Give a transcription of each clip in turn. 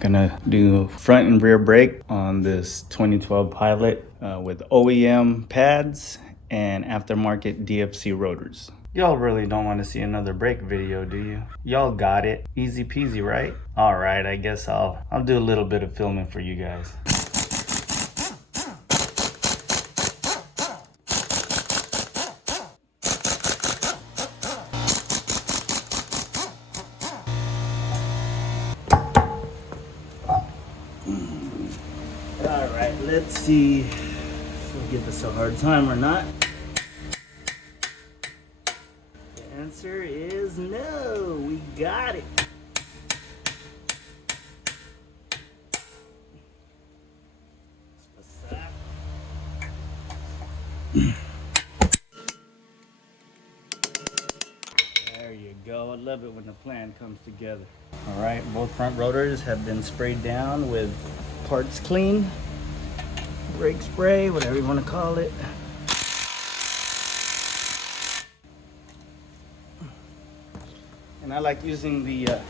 Gonna do front and rear brake on this 2012 Pilot with OEM pads and aftermarket DFC rotors. Y'all really don't want to see another brake video, do you? Y'all got it. Easy peasy, right? All right, I guess I'll do a little bit of filming for you guys. All right, let's see if we'll give this a hard time or not. The answer is no, we got it. There you go. I love it when the plan comes together. All right, both front rotors have been sprayed down with parts clean, brake spray, whatever you want to call it. And I like using the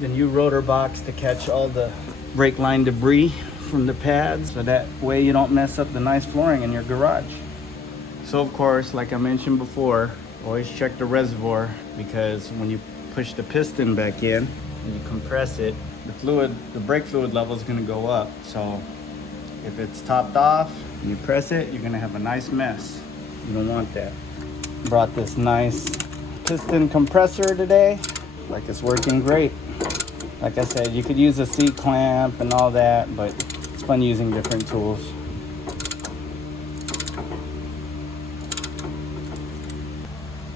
new rotor box to catch all the brake line debris from the pads, so that way you don't mess up the nice flooring in your garage. So of course, like I mentioned before, always check the reservoir, because when you push the piston back in and you compress it, the brake fluid level is going to go up. So if it's topped off and you press it, you're going to have a nice mess. You don't want that. Brought this nice piston compressor today. Like, it's working great. Like I said, you could use a C-clamp and all that, but it's fun using different tools.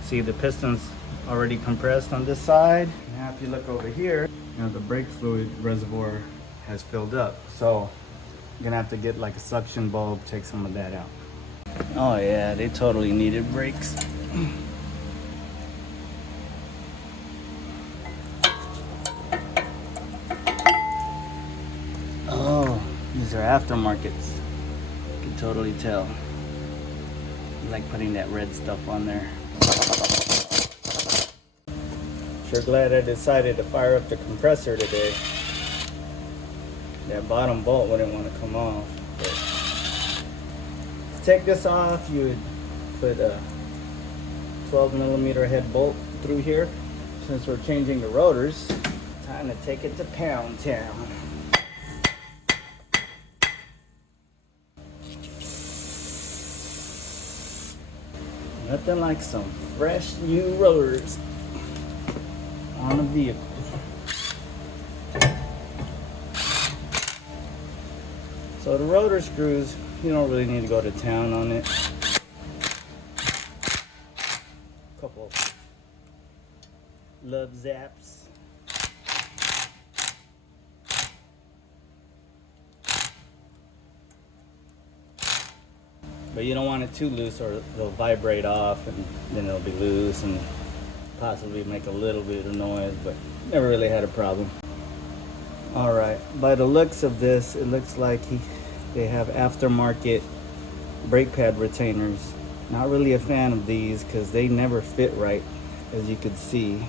See, the piston's already compressed on this side. Now if you look over here, the brake fluid reservoir has filled up. So you're gonna have to get like a suction bulb, take some of that out. Oh yeah, they totally needed brakes. Oh, these are aftermarkets. You can totally tell. I like putting that red stuff on there. Sure glad I decided to fire up the compressor today. That bottom bolt wouldn't want to come off. But to take this off, you would put a 12mm head bolt through here. Since we're changing the rotors, time to take it to Pound Town. Nothing like some fresh new rotors on a vehicle. So the rotor screws, you don't really need to go to town on it. Couple love zaps. But you don't want it too loose or they'll vibrate off and then it'll be loose and possibly make a little bit of noise, but never really had a problem. All right, by the looks of this, it looks like they have aftermarket brake pad retainers. Not really a fan of these because they never fit right, as you could see.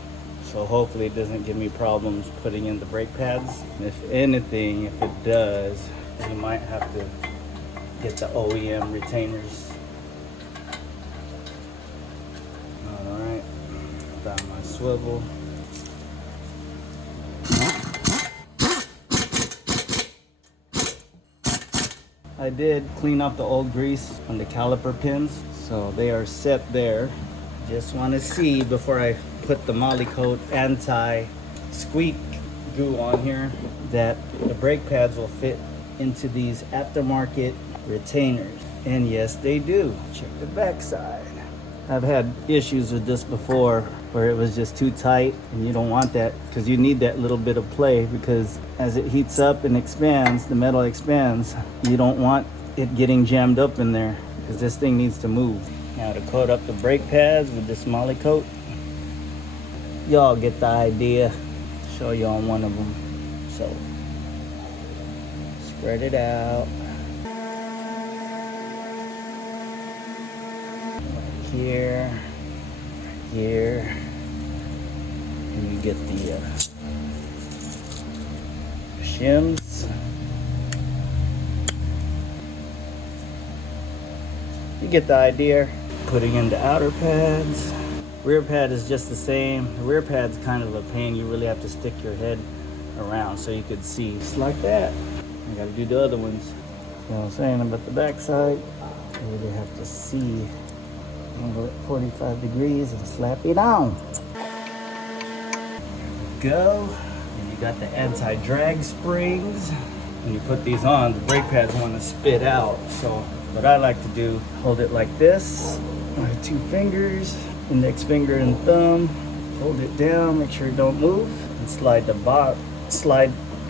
So hopefully it doesn't give me problems putting in the brake pads. If anything, if it does, you might have to get the OEM retainers. All right, got my swivel. I did clean up the old grease on the caliper pins, so they are set there. Just want to see before I put the MolyKote anti-squeak goo on here that the brake pads will fit into these aftermarket retainers. And yes, they do. Check the back side. I've had issues with this before where it was just too tight, and you don't want that because you need that little bit of play, because as it heats up and expands, the metal expands, you don't want it getting jammed up in there because this thing needs to move. Now to coat up the brake pads with this MolyKote, y'all get the idea. Show you on one of them. So spread it out. Here, here, and you get the shims. You get the idea. Putting in the outer pads. Rear pad is just the same. The rear pad's kind of a pain. You really have to stick your head around so you could see. Just like that. I gotta do the other ones. You know what I'm saying about the back side? You really have to see. Angle it 45 degrees and slap it on. Go. And you got the anti-drag springs. When you put these on, the brake pads want to spit out. So what I like to do, hold it like this. My 2 fingers, index finger and thumb. Hold it down, make sure it don't move. And slide the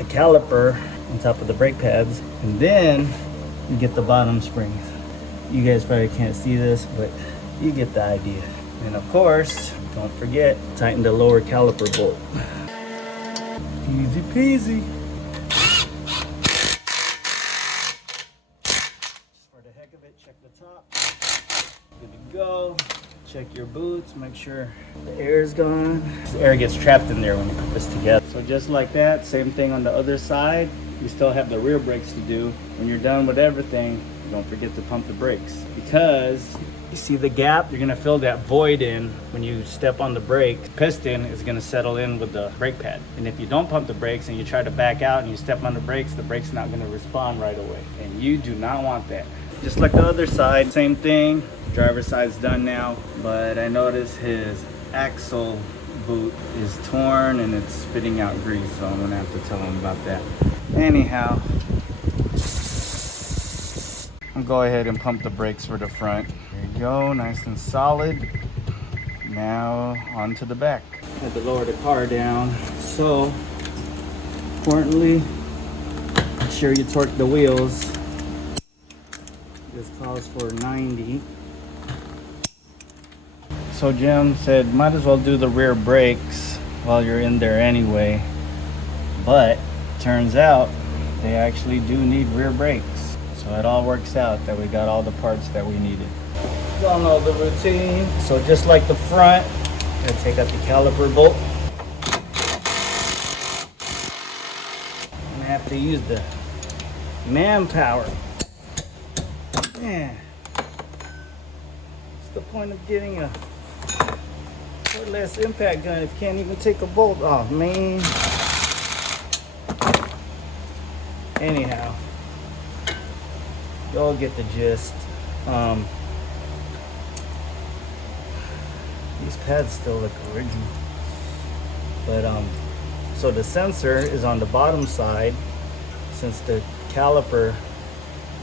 caliper on top of the brake pads. And then you get the bottom springs. You guys probably can't see this, but you get the idea. And of course, don't forget, tighten the lower caliper bolt. Easy peasy. For the heck of it, check the top. Good to go. Check your boots, make sure the air is gone. The air gets trapped in there when you put this together. So just like that, same thing on the other side. You still have the rear brakes to do. When you're done with everything, don't forget to pump the brakes, because you see the gap, you're gonna fill that void in when you step on the brake. The piston is gonna settle in with the brake pad. And if you don't pump the brakes and you try to back out and you step on the brake's not gonna respond right away. And you do not want that. Just like the other side, same thing. Driver's side's done now, but I noticed his axle boot is torn and it's spitting out grease, so I'm gonna have to tell him about that. Anyhow, I'll go ahead and pump the brakes for the front. There you go, nice and solid. Now onto the back. I had to lower the car down. So, importantly, make sure you torque the wheels. This calls for 90. So Jim said, might as well do the rear brakes while you're in there anyway. But turns out they actually do need rear brakes. So it all works out that we got all the parts that we needed. Y'all know the routine. So just like the front, I'm gonna take out the caliper bolt. I'm gonna have to use the manpower. Man, what's the point of getting a cordless impact gun if you can't even take a bolt off, man? Anyhow, y'all get the gist. These pads still look original, but so the sensor is on the bottom side, since the caliper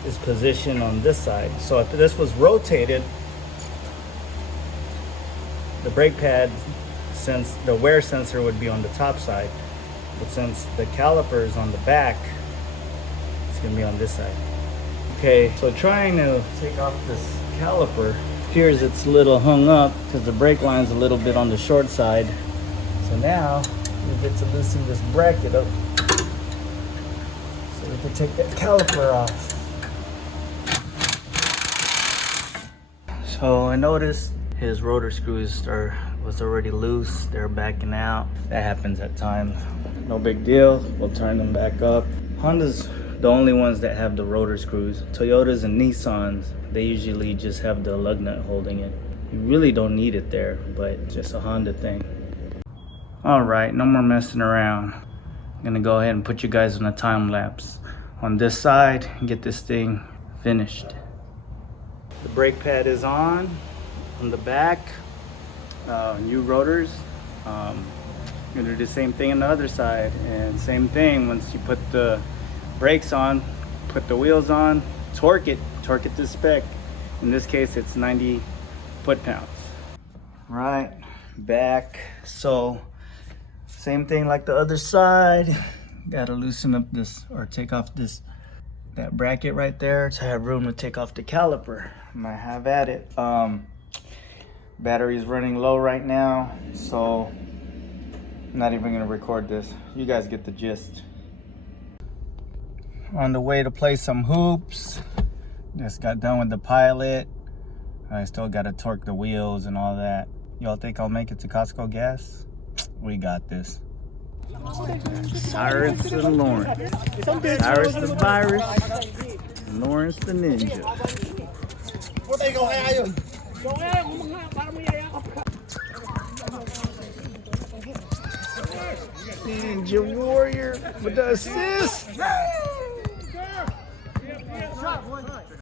is positioned on this side. So if this was rotated, the brake pad, since the wear sensor would be on the top side, but since the caliper is on the back, it's gonna be on this side. Okay, so trying to take off this caliper, appears it's a little hung up because the brake line's a little bit on the short side. So now we get to loosen this bracket up so we can take that caliper off. So I noticed his rotor screws was already loose. They're backing out. That happens at times. No big deal. We'll turn them back up. Honda's the only ones that have the rotor screws. Toyotas and Nissans, they usually just have the lug nut holding it. You really don't need it there, but it's just a Honda thing. All right, no more messing around. I'm gonna go ahead and put you guys on a time lapse on this side and get this thing finished. The brake pad is on the back, new rotors. I'm gonna do the same thing on the other side, and same thing, once you put the brakes on, put the wheels on, torque it to spec. In this case, it's 90 foot-pounds. Right, back. So, same thing like the other side. Gotta loosen up this, or take off that bracket right there to have room to take off the caliper. I might have at it. Battery's running low right now, so I'm not even gonna record this. You guys get the gist. On the way to play some hoops. Just got done with the pilot. I still gotta torque the wheels and all that. Y'all think I'll make it to Costco gas? We got this. Cyrus and Lawrence. Cyrus the virus, Lawrence the ninja. Ninja warrior with the assist.